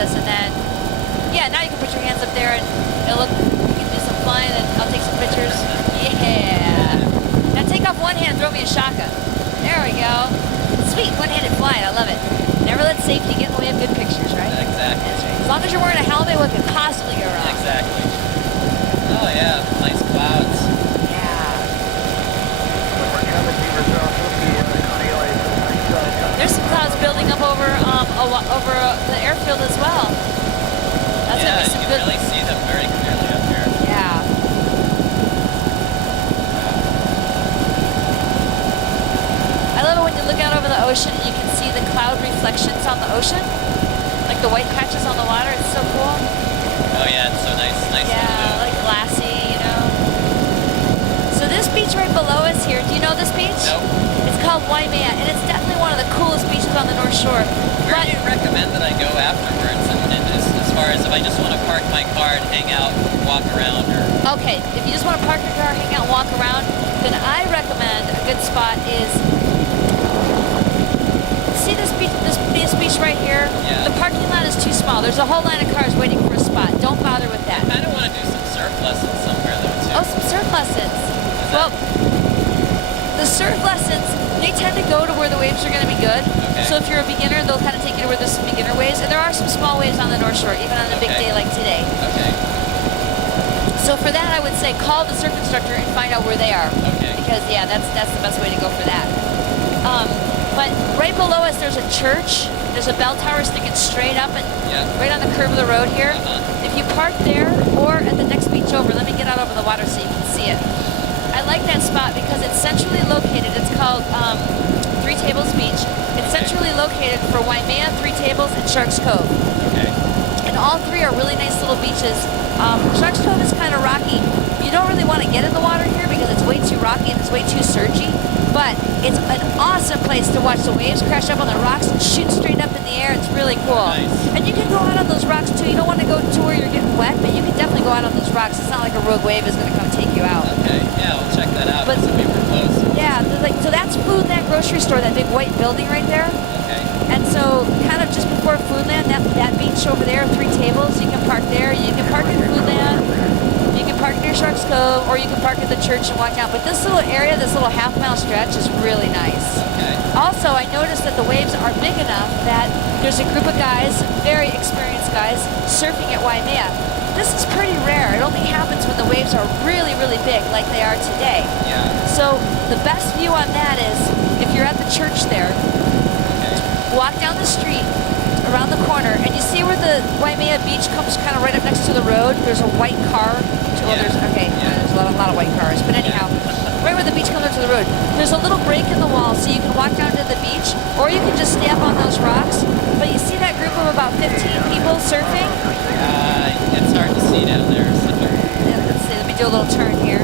access, and then, yeah, now you can put your hands up there and it'll look, you can do some flying, and I'll take some pictures. Yeah. Now take off one hand, throw me a shaka. There we go. Sweet, one-handed flying, I love it. Never let safety get in the way of good pictures, right? Exactly. That's right. As long as you're wearing a helmet, what could possibly go wrong? Exactly. Oh yeah, nice clouds. Yeah. There's some clouds building up over the airfield as well. That's yeah, gonna be some you good. can really see them very clearly up here. Yeah. I love it when you look out over the ocean and you can see the cloud reflections on the ocean, like the white patches on the water. It's so cool. Oh yeah, it's so nice. Yeah, like glassy, you know. So this beach right below us here, do you know this beach? Nope. It's called Waimea, and it's definitely one of the coolest beaches on the North Shore. Where do you recommend that I go afterwards? And as far as if I just want to park my car and hang out, walk around, or... Okay, if you just want to park your car, hang out, and walk around, then I recommend a good spot is... See this beach right here? Yeah. The parking lot is too small. There's a whole line of cars waiting for a spot. Don't bother with that. I kind of want to do some surf lessons somewhere, though, too. Oh, some surf lessons. Well, the surf lessons, they tend to go to where the waves are going to be good. Okay. So if you're a beginner, they'll kind of take you to where there's some beginner waves. And there are some small waves on the North Shore, even on a big day like today. Okay. So for that, I would say call the surf instructor and find out where they are. Okay. Because, yeah, that's the best way to go for that. But right below us, there's a church. There's a bell tower sticking straight up and right on the curve of the road here. If you park there or at the next beach over, let me get out over the water so you can see it. I like that spot because it's centrally located. It's called Three Tables Beach. It's centrally located for Waimea, Three Tables, and Sharks Cove. Okay. And all three are really nice little beaches. Sharks Cove is kind of rocky. You don't really want to get in the water here because it's way too rocky and it's way too surgy. But it's an awesome place to watch the waves crash up on the rocks and shoot straight up in the air. It's really cool. Nice. And you can go out on those rocks too. You don't want to go to where you're getting wet, but you can definitely go out on those rocks. It's not like a rogue wave is going to come take you out. Okay, yeah, we'll check that out. But some people are close. Yeah, so that's Foodland grocery store, that big white building right there. Okay. And so kind of just before Foodland, that beach over there, Three Tables, you can park there. You can park in Foodland. You can park near Sharks Cove, or you can park at the church and walk out. But this little area, this little half-mile stretch is really nice. Okay. Also, I noticed that the waves are big enough that there's a group of guys, very experienced guys, surfing at Waimea. This is pretty rare. It only happens when the waves are really, really big, like they are today. Yeah. So the best view on that is, if you're at the church there, walk down the street, around the corner, and you see where the Waimea beach comes kind of right up next to the road. There's a white car. Well, there's a lot of white cars, but anyhow, right where the beach comes up to the road, there's a little break in the wall, so you can walk down to the beach, or you can just stay up on those rocks. But you see that group of about 15 people surfing? It's hard to see down there. So. Yeah, let's see. Let me do a little turn here.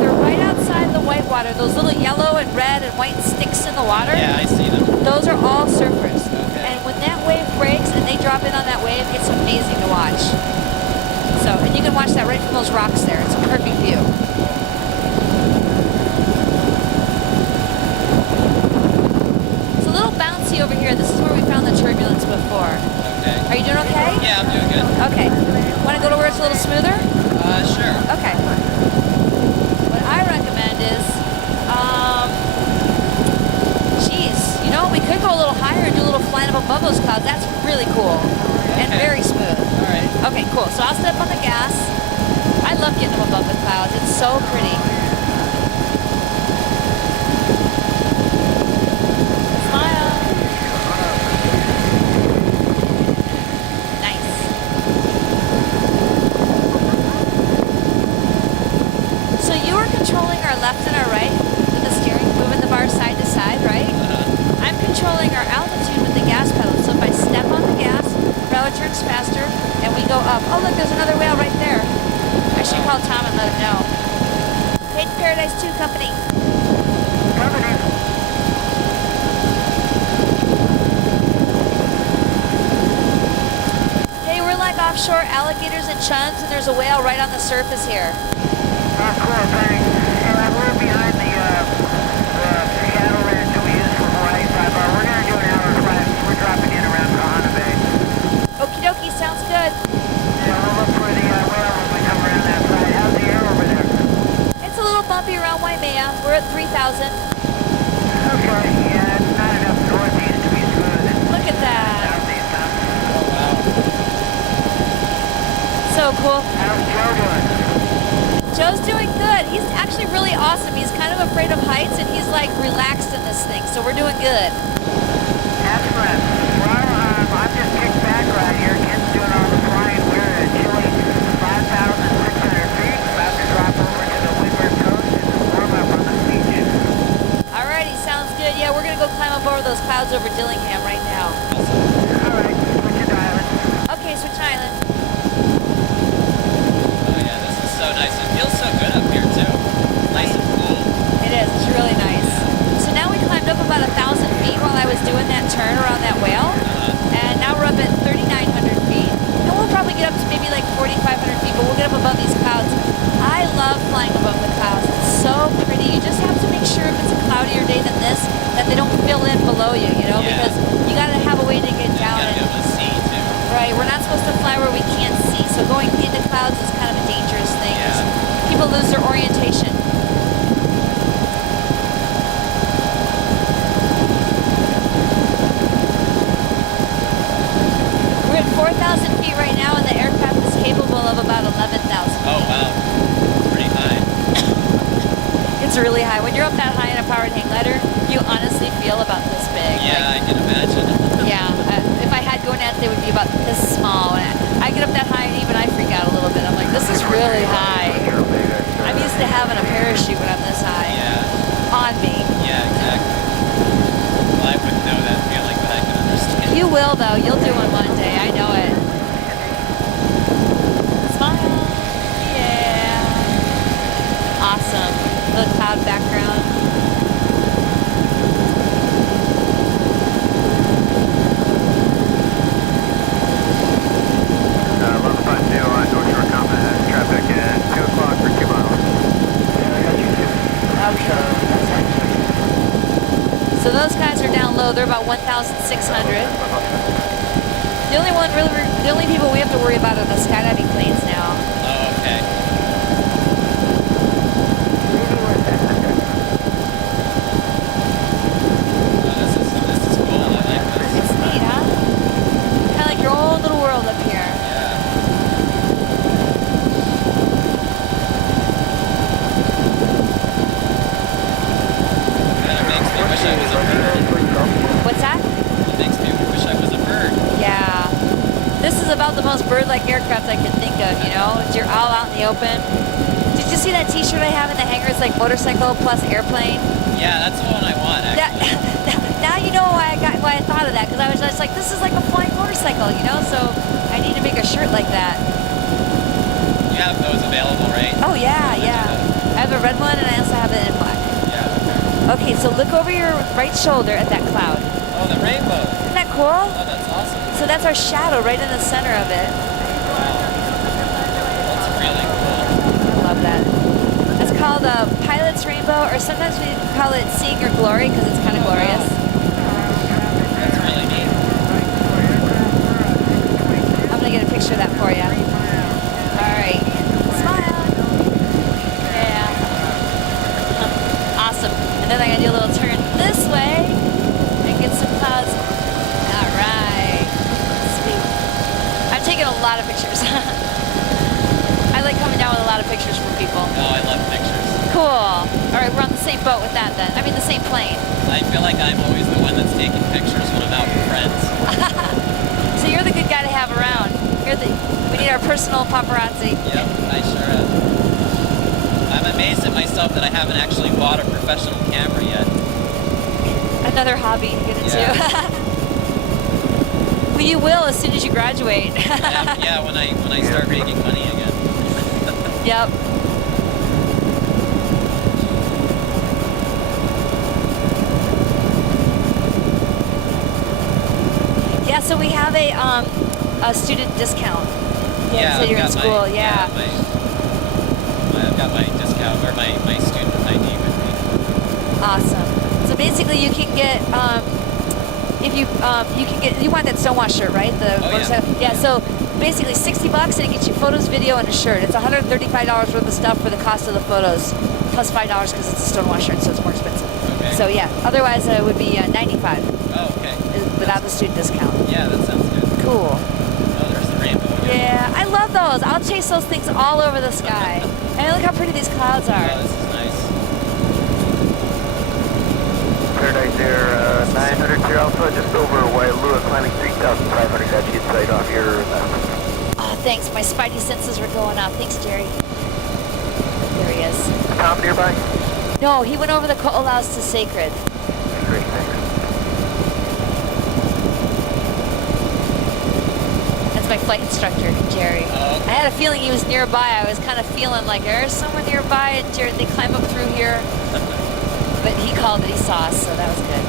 They're right outside the white water. Those little yellow and red and white sticks in the water. Yeah, I see them. Those are all surfers. Okay. And when that wave breaks and they drop in on that wave, it's amazing to watch. So, and you can watch that right from those rocks there. It's a perfect view. It's a little bouncy over here. This is where we found the turbulence before. Okay. Are you doing okay? Yeah, I'm doing good. Okay. Want to go to where it's a little smoother? Sure. Okay. What I recommend is, you know, we could go a little higher and do a little flying up above those clouds. That's really cool and very smooth. All right. Okay, cool. So I'll step on the gas. I love getting up above the clouds. It's so pretty. Smile. Nice. So you are controlling our left and our right with the steering, moving the bar side to side, right? I'm controlling our altitude with the gas pedal. So if I step on the gas, propeller turns faster, and we go up. Oh, look, there's another whale right there. I should call Tom and let him know. Hey, Paradise 2 Company. Hey, we're like offshore alligators and chuns, and there's a whale right on the surface here. Oh, cool, thanks. Yeah, we're behind the Seattle ranch that we use for Hawaii 5 hour. We're going to do an hour flight. We're dropping in around Kahana Bay. so cool. How's Joe doing? Joe's doing good. He's actually really awesome. He's kind of afraid of heights, and he's like relaxed in this thing, so we're doing good. Excellent. Well, I'm just kicked back right here. Ken's doing all the flying. We're at a chilly 5,600 feet. About to drop over to the windward coast and warm up on the beach. Alrighty, sounds good. Yeah, we're gonna go climb up over those clouds over Dillingham right now. All right, switch it island. Okay, switch island. Oh yeah, this is so nice. It feels so good up here too. Nice and cool. It is. It's really nice. So now we climbed up about 1,000 feet while I was doing that turn around that whale, and now we're up at 3,900 feet. And we'll probably get up to maybe like 4,500 feet, but we'll get up above these clouds. I love flying above the clouds. It's so pretty. You just have to make sure if it's a cloudier day than this, that they don't fill in below you, you know, Yeah. because you got to have a way to get You down. gotta be able to see too. Right, we're not supposed to fly where we can't see, so going into clouds is kind of a dangerous thing. Yeah. People lose their orientation. We're at 4,000 feet right now, and the aircraft is capable of about 11,000. Oh wow, pretty high. It's really high. When you're up that high in a powered hang glider, you honestly feel about this big. Yeah, I can imagine. Yeah, if I had GoNet, they would be about this small. And I get up that high, and even I freak out a little bit. I'm like, this is really high. I'm used to having a parachute when I'm this high Yeah, on me. yeah, exactly. Well, I wouldn't know that feeling, but I can understand. You will, though. You'll do one day. I know it. Smile. Yeah. Awesome. The cloud background. Level 50 on North Shore Common. Traffic at 2 o'clock for 2 miles. Okay. So those guys are down low. They're about 1,600. The only people we have to worry about are the skydiving planes now. Oh, okay. Oh, this is cool. I like this. It's neat, huh? Kind of like your own little world up here. Yeah. And it makes me wish I was a bird. What's that? It makes me wish I was a bird. Yeah. This is about the most bird-like aircraft I can think of, you know? You're all out in the open. Did you see that t-shirt I have in the hangar? It's like motorcycle plus airplane. Yeah, that's the one I want, actually. Now you know why I thought of that, because I was just like, this is like a flying motorcycle, you know? So I need to make a shirt like that. You have those available, right? Oh, yeah, yeah. I have a red one, and I also have it in black. Yeah. Okay, so look over your right shoulder at that cloud. Oh, the rainbow. Isn't that cool? Oh, that's awesome. So that's our shadow right in the center of it. Wow. That's really cool. I love that. It's called a pilot's rainbow, or sometimes we call it seeing your glory because it's kind of glorious. That's really neat. I'm gonna get a picture of that for you. All right, smile. Yeah. Awesome. And then I'm gonna do a little turn this way and get some clouds. All right. Sweet. I'm taking a lot of pictures. I like coming down with a lot of pictures from people. Oh, I love pictures. Cool. All right, we're on the same boat with that then. I mean, the same plane. I feel like I'm always the one that's taking pictures when I'm out with friends. So you're the good guy to have around. We need our personal paparazzi. Yep, I sure am. I'm amazed at myself that I haven't actually bought a professional camera yet. Another hobby to get into. Yeah. Well, you will as soon as you graduate. Yeah, when I start making money again. Yep. Yeah, so we have a student discount. Yeah, so I've you're in got school. I've got my discount or my student ID with me. Awesome. So basically, you can get if you you want that Stonewall shirt, right? Yeah. So basically, $60 and it gets you photos, video, and a shirt. It's $135 worth of stuff for the cost of the photos, plus $5 because it's a Stonewall shirt, so it's more expensive. Okay. So yeah. Otherwise, it would be $95 Oh, okay. without the student discount. Yeah, that sounds good. Cool. Oh, there's the rainbow again. Yeah, I love those. I'll chase those things all over the sky. And look how pretty these clouds Oh, are. this is nice. Paradise Air 900 clear alpha, just over Waialua, climbing 3,500. Got you sight off your left. Oh, thanks. My spidey senses were going up. Thanks, Jerry. There he is. Tom nearby? No, he went over the Ko'olaus to Sacred. Great, thanks. That's my flight instructor, Jerry. Oh, okay. I had a feeling he was nearby. I was kind of feeling like there's someone nearby, and Jerry, they climb up through here. But he called that he saw us, so that was good.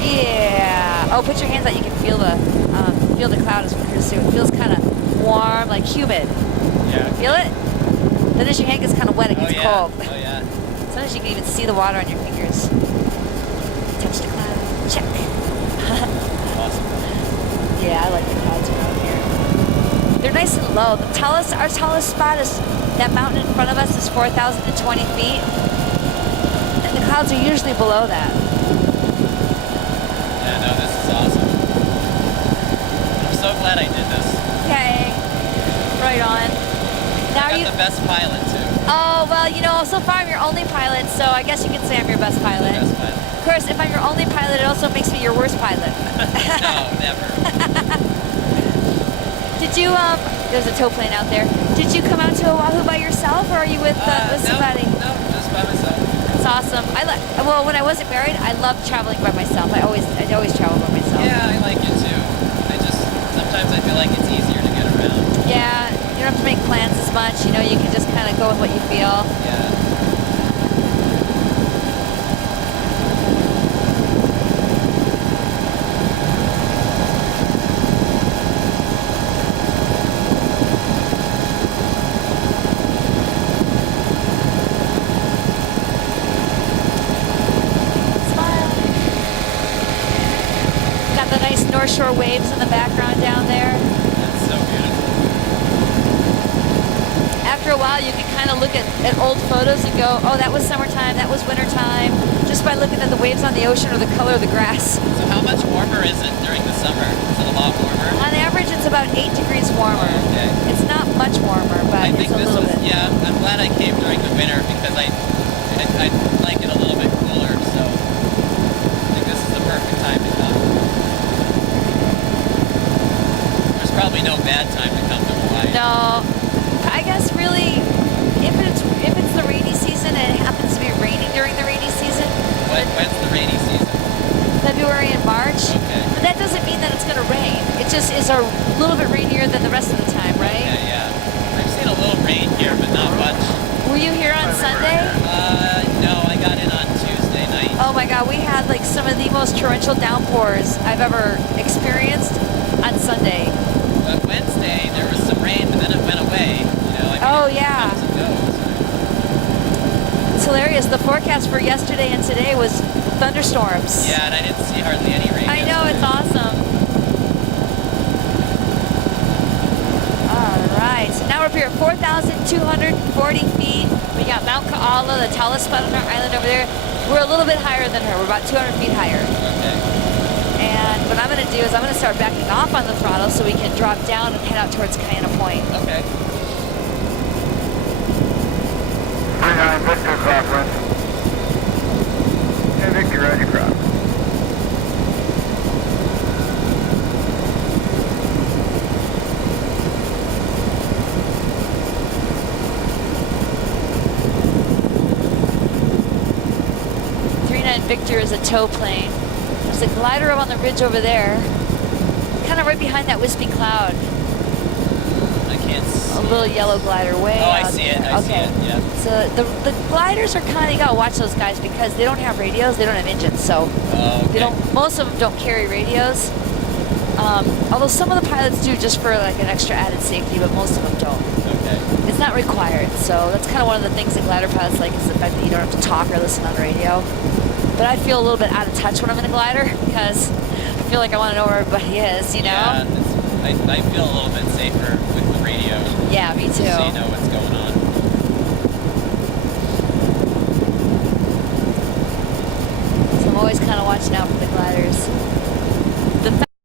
Yeah. Oh, put your hands out. You can feel the cloud as we cruise through. It feels kind of warm, like humid. Yeah. Feel it? Then as your hand gets kind of wet, it Oh, gets yeah. cold. Oh, yeah. Sometimes you can even see the water on your fingers. Touch the cloud. Check. Awesome. Yeah, I like the clouds around here. They're nice and low. Our tallest spot is that mountain in front of us is 4,020 feet. And the clouds are usually below that. Yeah, no, this is awesome. I'm so glad I did this. Okay. Right on. Now I got the best pilot, too. Oh, well, you know, so far I'm your only pilot, so I guess you could say I'm your best pilot. Best pilot. Of course, if I'm your only pilot, it also makes me your worst pilot. No, never. Did you, there's a tow plane out there. Did you come out to Oahu by yourself, or are you with somebody? No, just by myself. It's awesome. Well, when I wasn't married, I loved traveling by myself. I'd always travel by myself. Yeah, I like it too. Sometimes I feel like it's easier to get around. Yeah, you don't have to make plans as much. You know, you can just kind of go with what you feel. Yeah. Smile. Got the nice North Shore waves in the background down there. That's so beautiful. After a while, you can kind of look at old photos and go, oh, that was summertime, that was wintertime, just by looking at the waves on the ocean or the color of the grass. So how much warmer is it during the summer? Is it a lot warmer? On average, it's about 8 degrees warmer. Okay. It's not much warmer, but I think it's a this little was, bit. yeah, I'm glad I came during the winter because I like it a little bit cooler, so I think this is the perfect time to come. There's probably no bad time to come to Hawaii. No, I guess really, if it's the rainy season and it happens to be raining during the rainy season. When's the rainy season? February and March. Okay. But that doesn't mean that it's going to rain. It just is a little bit rainier than the rest of the time, right? Okay, yeah. I've seen a little rain here, but not much. Were you here on Sunday? No, I got in on Tuesday night. Oh my God, we had like some of the most torrential downpours I've ever experienced on Sunday. But Wednesday, there was some rain, but then it went away. You know, I mean, Oh, it yeah. comes and goes. It's hilarious. The forecast for yesterday and today was thunderstorms. Yeah, and I didn't see hardly any rain. I know, it's awesome. All right, so now we're up here at 4,240 feet. We got Mount Ka'ala, the tallest spot on our island over there. We're a little bit higher than her. We're about 200 feet higher. Okay. And what I'm going to do is I'm going to start backing off on the throttle so we can drop down and head out towards Kaena Point. Okay. 39 Victor crosswind. Yeah, Victor, roger cross. Victor is a tow plane. There's a glider up on the ridge over there, kind of right behind that wispy cloud. I can't see. A little yellow glider way Oh, I out see there. it. I see it. Yeah. So the gliders are kind of, you gotta watch those guys because they don't have radios, they don't have engines, so Oh, okay. they don't. Most of them don't carry radios. Although some of the pilots do just for like an extra added safety, but most of them don't. Okay. It's not required, so that's kind of one of the things that glider pilots like is the fact that you don't have to talk or listen on the radio. But I feel a little bit out of touch when I'm in a glider because I feel like I want to know where everybody is, you know? Yeah, I feel a little bit safer with the radio. Yeah, me too. So you know what's going on. So I'm always kind of watching out for the gliders.